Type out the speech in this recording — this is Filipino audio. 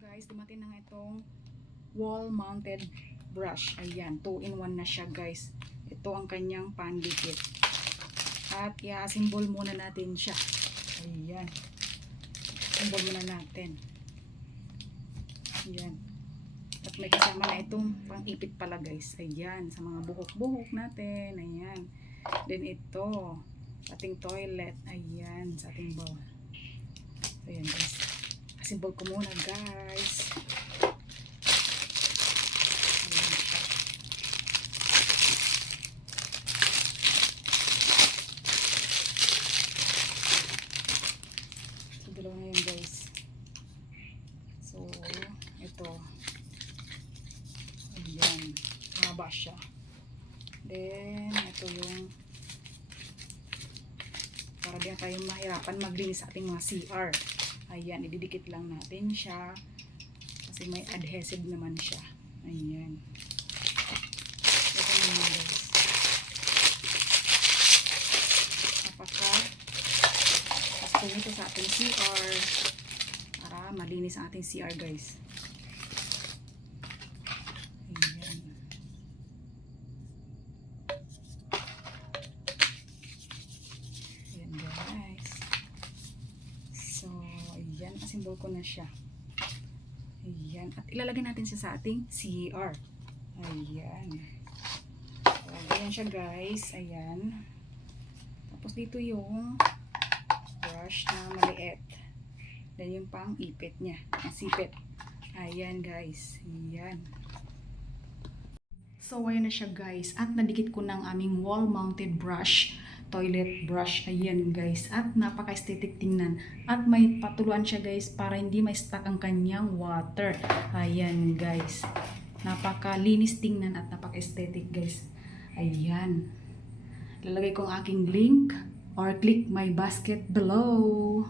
guys, dumating na itong wall mounted brush. Ayan, 2-in-1 na siya guys. Ito ang kanyang pandikit. At i-assemble muna natin siya. Ayan. Assemble muna natin. Ayan. At may kasama na itong pang-ipit pala guys. Ayan, sa mga buhok-buhok natin. Ayan. Then ito, sa ating toilet. Ayan, sa ating bowl. Ayan guys. Assemble ko muna guys. Ayan siya. So, dalawa na yun guys. So, ito. Ayan. Mahaba siya. Then, ito yung para din tayong mahirapan maglinis sa ating mga CR. Ayan, ididikit lang natin siya kasi may adhesive naman siya. Ayan. Ito naman guys. Tapos ito sa ating CR para malinis ang ating CR guys. Ayan. Ayan guys. So, ayan, asimbol ko na siya. Ayan. At ilalagay natin siya sa ating CR. Ayan. So, ayan siya guys. Ayan. Tapos dito yung brush na maliit. Then yung pang ipit niya. Ang sipit. Ayan guys. Ayan. So, ayan na siya guys. At nadikit ko ng aming wall mounted brush. Toilet brush. Ayan guys. At napaka-aesthetic tingnan. At may patuluan siya guys para hindi ma-stuck ang kanyang water. Ayan guys. Napaka-linis tingnan at napaka-aesthetic guys. Ayan. Lalagay ko ang aking link or click my basket below.